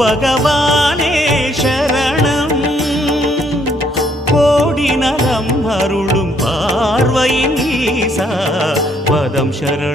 பகவானே சரணம் கோடி நலம் அருளும் பார்வையின் ஈசா பதம் சரணம்